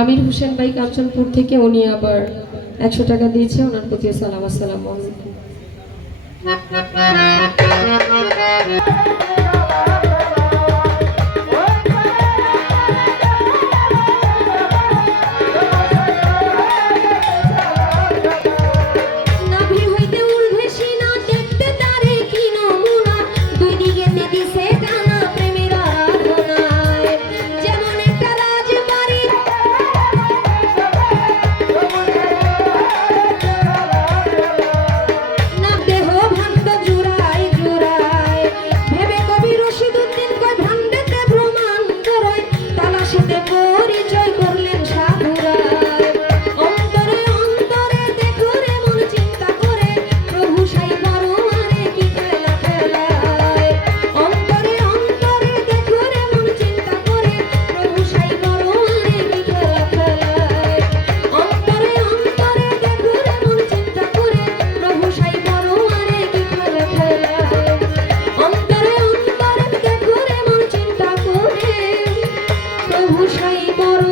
আমির হোসেন ভাই কাঞ্চনপুর থেকে, উনি আবার 100 টাকা দিয়েছে, ওনার প্রতি সালাম। আসসালামু আলাইকুম। প্রভু সাই বড়